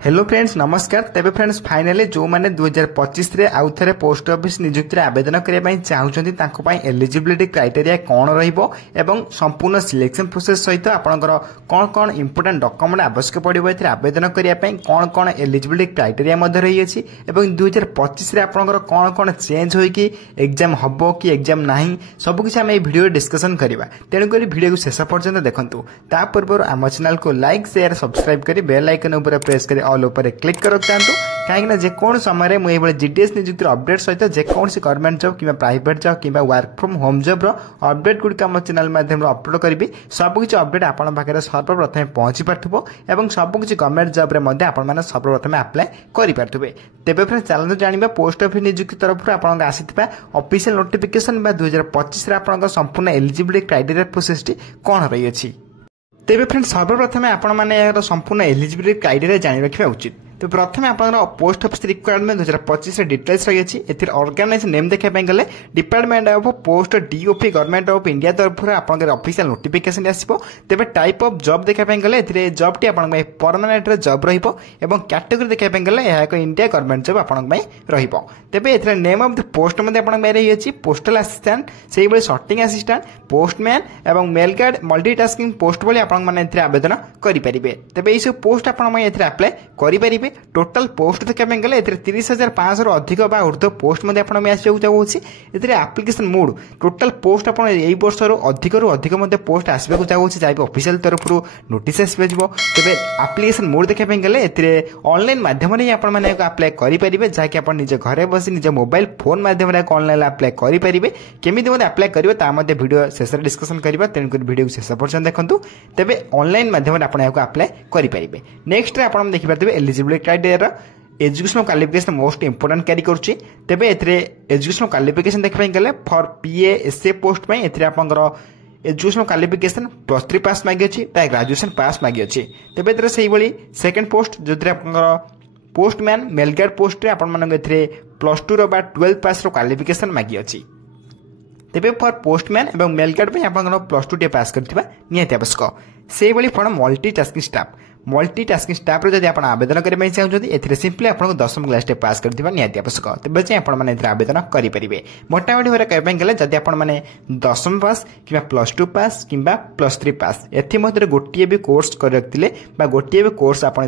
Hello friends नमस्कार। तेबे friends finally जो माने 2025 रे आउ थरे पोस्ट ऑफिस नियुक्ति रे आवेदन करिया पई चाहुचंती तांको पई एलिजिबिलिटी क्राइटेरिया कोन रहइबो एवं संपूर्ण सिलेक्शन प्रोसेस सहित आपनकर कोन कोन इंपोर्टेंट डॉक्यूमेंट आवश्यक पड़िबो एथि आवेदन करिया पई कोन कोन एलिजिबिलिटी क्राइटेरिया मध्ये रही अछि एवं 2025 रे आपनकर कोन कोन चेंज होई कि एग्जाम हबो कि एग्जाम नाही सब किछ हम ए वीडियो डिस्कशन करिबा। तेनु करी वीडियो को शेष पर्यंत देखंतु। ता पूर्व आम चैनल को लाइक शेयर सब्सक्राइब करी बेल आइकन ऊपर प्रेस करी ऑल ऊपर क्लिक कर रखिथांतु कहीं जेकोन समय मुझे जीडीएस नियुक्ति अपडेट सहित जेकोसी गवर्नमेंट जॉब कि प्राइवेट जॉब कि work from home job update गुड़िक आम चैनल माध्यम अपलोड करी सबकि अपडेट आपन पाखे सर्वप्रथम पहुंची पार्थो और सबकि गवर्नमेंट जॉब रे सर्वप्रथम अप्लाई करेंगे। तेज फ्रेंड्स चलते जाना पोस्ट ऑफिस नियुक्ति तरफ आपन आसी ऑफिशियल नोटिफिकेशन 2025 आप संपूर्ण एलिजिबिलिटी क्राइटेरिया प्रोसेस कौन रही है। तेज फ्रेंड्स सर्वप्रथम आपण संपूर्ण एलिजिबिलिटी क्राइटेरिया जानी रखा उचित। तो प्रथम आप पोस्ट ऑफिस रिक्वायरमेंट 2025 डिटेल्स रही है। ऑर्गेनाइज नेम देखापी गले department of post DOP government of India तरफ आप ऑफिशियल नोटिफिकेशन आसो। तेज टाइप ऑफ जॉब देखापी गले जॉब टी आप परमानेंट जॉब रहा कैटेगरी देखापी गले एक इंडिया गवर्नमेंट जॉब आप तेज a name of the post रही है पोस्टल असिस्टेंट से सर्टिंग असिस्टेंट पोस्टमैन और मेल गार्ड मल्टीटास्किंग पोस्ट बोली आवेदन करेंगे। तेज ये सब पोस्ट आप्लाई करेंगे। टोटल पोस्ट देखा गले 30,500 अधिक ऊर्ध पोस्ट चाहिए। एप्लिकेशन मोड टोटल पोस्ट आप वर्ष अधिक पोस्ट आसवाक चाहिए जहाँ ऑफिशियल तरफ नोटिस आसो। तेज एप्लिकेशन मोड देखा गले ऑनलाइन माध्यम अप्लाई करेंगे जहाँकि आप निज घर बस निज मोबाइल फोन माध्यम ऑनलाइन अप्लाई करेंगे। केमी अप्लाई करेंगे वीडियो शेष डिस्कसन करवा तेणुक वीडियो शेष पर्यटन देखो। तेज ऑनलाइन माध्यम अप्लाई करेंगे। नेक्स्ट आप देखिए eligibility criteria educational qualification most important carry करुच्ची। तेज एजुकेशनल क्वालिफिकेशन देखा गले for PA SA post educational qualification +3 pass मांगी अच्छी ग्रेजुएशन पास मांगी अच्छी। तेज से सेकेंड पोस्ट जो postman mail guard post +2 12 pass qualification मांगी अच्छी। तेज फॉर पोस्टमैन और मेलगार्ड +2 पास करथिबा निहाती आवश्यक। से फॉर मल्टीटास्किंग स्टाफ जब आप आवेदन करने चाहते सिंपली आपको 10th क्लास पास करथिबा निहाती आवश्यक। तेज आप आवेदन करेंगे। मोटामोटी भाव कहवाई गले जब आप 10th पास कि +2 पास कि +3 पास एमध्य गोटे भी कोर्स कर रखते गोटे भी कोर्स आप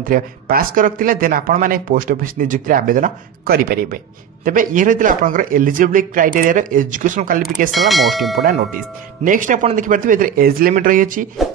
पास कर रखते देन आप पोस्ट ऑफिस नियुक्ति आवेदन करेंगे। तेज ये रही है eligibility criteria educational qualification most important notice. Next आप देखिए एज लिमिट रही है।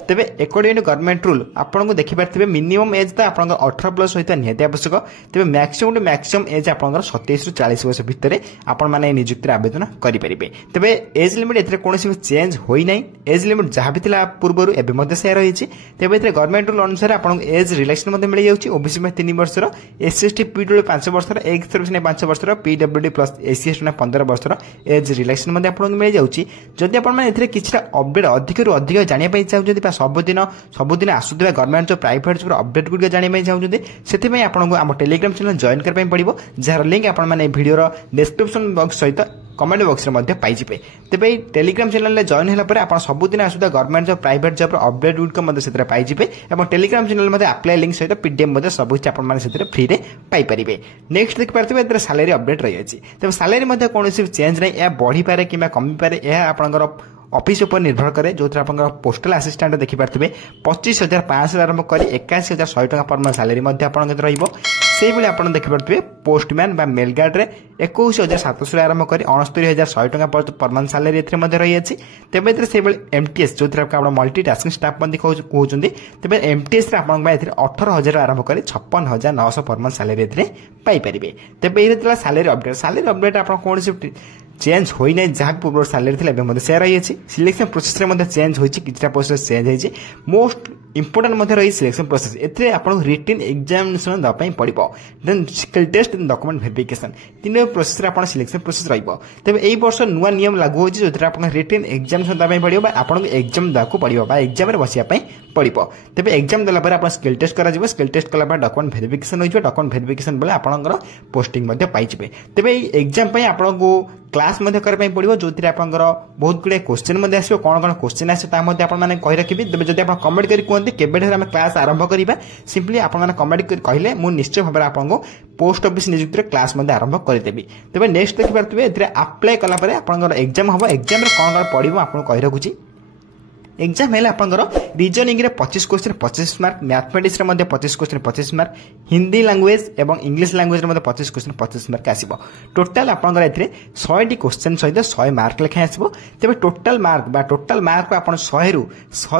तेज अकॉर्डिंग टू गवर्नमेंट रूल आपको देखिए मिनिमम एज तो आप 18+ होता निहाती आवश्यक। तेज मैक्सिमम टू मैक्सिमम एज आप 27 ରୁ 40 वर्ष भितर आपण मैंने नियुक्ति आवेदन करेंगे। तेज एज लिमिट ए कौन चेंज होना एज लिमिट जहाँ भी पूर्व एवं से रही है। तेज गवर्नमेंट रूल अनुसार आपको एज रिलैक्सेशन मिल जाए। ओबीसी में 3 वर्ष SC/ST पीडब्ल्यू 5 वर्ष एक्स सर्विस 5 वर्ष PWD प्लस ACS 15 वर्ष एज रिलैक्सेशन मिल जाऊँगी। जदि आपने किसी अपडेट अधिक अधिक जानापी चाहते सबुदिन आसुवा गवर्नमेंट जो प्राइवेट जो अपडेट गुड़िक जानापी चाहते से आपको आम टेलीग्राम चैनल जॉइन करने पड़ो जार लिंक आपने वीडियोर डिस्क्रिप्शन बॉक्स सहित कमेंट बॉक्स में पाइबे। तेज टेलीग्राम चैनल जॉइन होगा आप सबुदिन आसुवा government job private job update गुड़िक पाइबे और टेलीग्राम चैनल में अप्लाई लिंक सहित PDF सब कुछ आप फ्री में पाइपर। नेक्स्ट देखिए सैलरी अपडेट रही है। तेज सैलरी कौन चेंज नहीं यह बढ़ी पारे कि कमी पारे यह आपंकर ऑफिस ऊपर निर्भर करे। जो आप पोस्टल असिस्टेंट देखिपे 25,500 आरंभ कर 81,100 टका पर मंथ सैलरी से आप देखिपे पोस्टमैन बा मेलगार्ड रे 21,700 आरंभ कर 69,100 टका पर मंथ सैलरी रही है। तेज से MTS जो आप मल्टीटास्किंग स्टाफ कहते तेज MTS 18,000 आरंभ कर 56,900 पर मंथ सैलरी पाइपर। तेज ये सैलरी अपडेट आप कौन चेंज होना जहाँ पूर्व सैलरी थी से रही है। सिलेक्शन प्रोसेस में चेंज होती किसी प्रोसेस चेंज होती मोस्ट इंपोर्टेंट रही सिलेक्शन प्रोसेस ए आपको रिटन एग्जामिनेशन देवाई पड़ो then skill test document verification 3 process आप सिलेक्शन प्रोसेस तेज यही वर्ष नुआ नियम लागू होती जो आप रिटन एग्जामिनेशन देवाई पड़ो आपको एग्जाम देवाक पड़ो एग्जाम बसापी पड़ो। तेज एग्जाम देला आप स्किल टेस्ट कर स्किल टेस्ट कला डॉक्यूमेंट वेरिफिकेशन हो डॉक्यूमेंट वेरिफिकेशन बेले आपंकर पोस्टिंग पाइबे। तेज एग्जाम आपको क्लास करने पड़ो जो बहुत गुड़े क्वेश्चन आसो कौन कौन क्वेश्चन आसो कही रखी। तेज जब आप कमेंट कर कहते चाहते केबे आम क्लास आरंभ करवा सिंपली आपने कमेंट कहले मुझे निश्चय भाव आपको पोस्ट ऑफिस नियुक्ति क्लास आरंभ करदेवी। तेज नेक्स्ट देखिए ए आप्लाय कलापर आप एग्जाम हम एग्जाम कौन कौन पड़ो आपको कही रखुच्छी। एग्जाम है आपंकर रिजनिंग रे 25 क्वेश्चन 25 मार्क, मैथमेटिक्स रे 25 क्वेश्चन 25 मार्क, हिंदी लैंग्वेज एवं इंग्लिश लैंग्वेज रे 25 क्वेश्चन 25 मार्क आसीबो। टोटल आपंकर एथिरे 100 टी क्वेश्चन सहित 100 मार्क लेखा आसीबो। तेबे टोटल मार्क आपण 100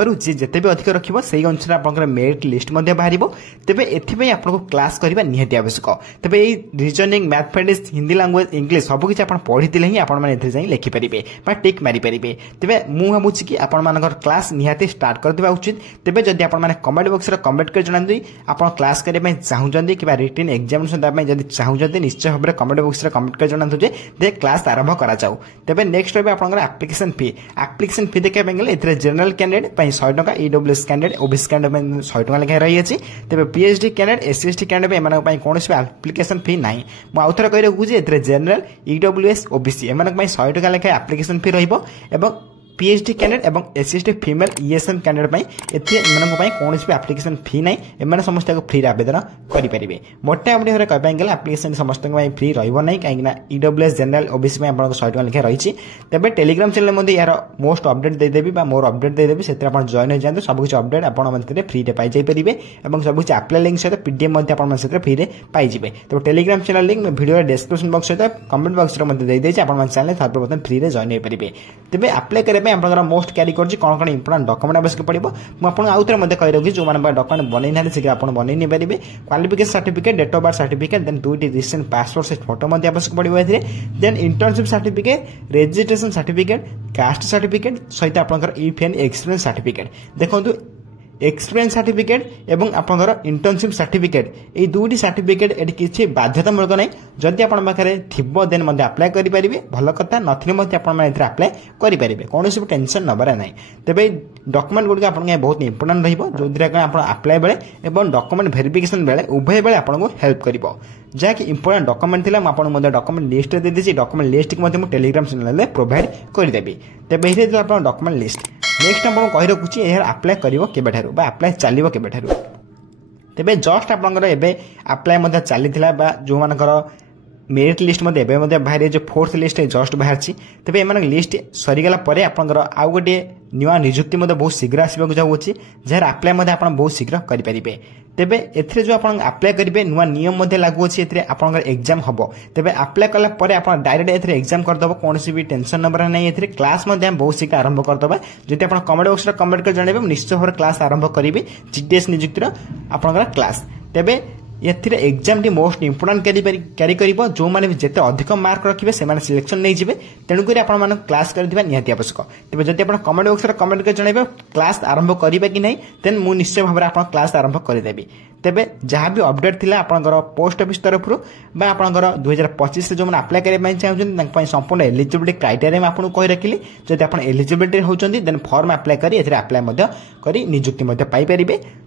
रु जे जते भी अधिक रखिबो सेही अनुसार आपंकर मेरिट लिस्ट मध्ये बाहरिबो। तेबे एथिबे आपनको क्लास करबा निहाती आवश्यक। तेबे एई reasoning mathematics Hindi language English सब किछ आपण पढितिले ही आपण माने एथिरे जाई लिखि परिबे बा टिक मारि परिबे। तेबे मु भाबुछि कि आपण मानकर क्लास निहाती स्टार्ट कर देबा उचित। तेबे जदि आपण माने कमेंट बॉक्स रे कमेंट कर जणांदी आपण क्लास करे पय चाहुचंदी कि रिटन एग्जामिनेशन दा पय जदि चाहुचंदी निश्चय भाबरे कमेंट बॉक्स रे कमेंट कर जणांतु जे दे क्लास आरंभ करा जाऊ। तेबे नेक्स्ट रे आपनकर एप्लीकेशन फी देखे बेंगल एथरे जनरल कैंडिडेट पय 100 टका, ईडब्ल्यूएस कैंडिडेट ओबीसी कैंडिडेट पय 100 टका लेखा रही अछि। तेबे PhD candidate SC ST candidate एमान पय कोनोसी एप्लीकेशन फी नाही। मु आउथरा कहि रहू जे एथरे जनरल ईडब्ल्यूएस ओबीसी एमान पय 100 टका लेखा एप्लीकेशन फी रहिबो एवं पीएचडी कैंडिडेट एवं एससी फीमेल ईएसएम कैंडिडेट कौन भी एप्लीकेशन फी ना एम समस्त फ्री आवेदन करेंगे। मोटे अपने घर कहल एप्लीकेशन समस्त फ्री रही कहीं ईडब्ल्यूएस जनरल ओबीसी 100 टका लिखा रही। तेज टेलीग्राम चैनल में यार मोस्ट अपडेट देदेवी मोर अपडेट देदेवी से जॉइन हो जाते सबकि अपडेट आपंटे फ्री पाई पारे और सबकि आप्लाय लिंक सहित पीडीएफ फ्री पाइबे। तो Telegram channel link video description box सहित कमेंट बॉक्स में चैनल सर्वप्रथम फ्री जॉइन हो पारे। तेज आप्लाय करने आपंकर मोस्ट क्यारी कर कौन कौन इंपोर्टेंट डॉक्यूमेंट आवश्यक पड़ो मुझे आउ थे कही रखी जो मैंने डॉक्यूमेंट बनई ना शीघ्र आप बनई पारे। Qualification certificate, date of birth certificate, then 2टी रिसेंट पासपोर्ट साइज फोटो आवश्यक पड़ो। Then internship certificate, registration certificate, caste certificate सहित आप ईफएन एक्सपीरियंस सर्टिफिकेट। देखो एक्सपीरियंस सर्टिफिकेट एवं आपंकर इंटर्नशिप सर्टिफिकेट ये 2टी सर्टिफिकेट ये किसी बाध्यतामूलक नहीं। जदि आप पाखे थो देन अप्लाय करेंगे भल कथा नथिले अप्लाय करेंगे कौन भी टेंशन नबार ना। तेज डॉक्यूमेंट गुड़िक आप बहुत इंपोर्टेंट रहा अप्लाय बेले और डॉक्यूमेंट वेरिफिकेशन बेले उभय बेले आपको हेल्प कर जहाँकि इंपोर्टेंट डॉक्यूमेंट थी मुझे डॉक्यूमेंट लिस्ट दे दी। डॉक्यूमेंट लिस्ट की टेलीग्राम चैनल प्रोवाइड करदेवी। तेज ये आप डॉक्यूमेंट लिस्ट नेक्स्ट आपको कही रखुच्छी यार आप्लाय कर आप्लाय चलो के तेज जस्ट आपंकर एवं आप्लाय चली जो मानकर मेरिट लिस्ट बाहर जो 4th लिस्ट जस्ट बाहर तेज एम लिस्ट सरीगला आपंकर आउ गोटे नुआ निजुक्ति बहुत शीघ्र आसवाक जाऊँगी जार आप्लाय आप बहुत शीघ्र करेंगे। तेबे एथिरे जो आपण अप्लाई करेंगे नुआ नियम लागू अच्छी आपंकर एग्जाम हम तेबे अप्लाई कला परे आपण डायरेक्ट एथिरे एग्जाम करदब कौन भी टेंशन नंबर ना। एथिरे क्लास बहुत शीघ्र आरंभ करदबा। जदि आप कमेंट बॉक्स कमेंट कर जनइबे निश्चय भाव क्लास आरंभ करी जीटीएस नियुक्तिर आपंकर क्लास। तेबे एग्जाम टी मोस्ट इंपोर्टेंट क्यारी कर जो मैंने जिते अधिक मार्क रखिए से सिलेक्शन नहीं जाए। तेणुक आप क्लास करवा निहाती आवश्यक। तेज जब आप कमेंट बॉक्स कमेंट कर जनइबे क्लास आरंभ करेंगे कि नहीं देन मु निश्चय भाव आप क्लास आरंभ करदेवी। तेबे जहाँ भी अपडेट थिला आपनकर पोस्ट ऑफिस तरफ आपनकर 2025 जो मैंने अप्लाई करने चाहते संपूर्ण एलिजिबिलिटी क्राइटेरिया में आपको कही रखिली। जब आप एलिजिबिलिटी होती देन फॉर्म अप्लाई कर नियुक्ति पाइपर।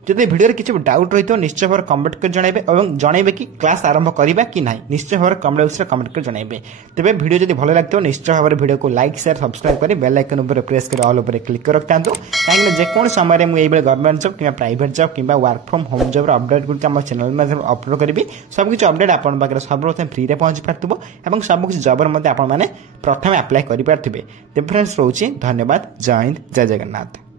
जब वीडियो किसी डाउट रही निश्चय भाव कमेंट कर जनइबे और जनइबे कि क्लास आरंभ करवा कि ना निश्चय भाव कमेंट बॉक्स कमेंट कर जनइबे। तेज वीडियो जब भल लगता निश्चय भाव वीडियो को लाइक शेयर सब्सक्राइब कर बेल आइकन प्रेस कर ऑल क्लिक कर रखता कहीं जेको समय मुझे गवर्नमेंट जॉब कि प्राइवेट जॉब कि work from home job update good channel में अपलोड करी सबकि अपडेट आपन पाखे सर्वप्रथम फ्री रे पहुंची पार्थिबो एवं सबकि जबर मध्य आपण माने प्रथम अप्लाई करि पार्थिबे। ते फ्रेंड्स रोची धन्यवाद। जय हिंद, जय जगन्नाथ।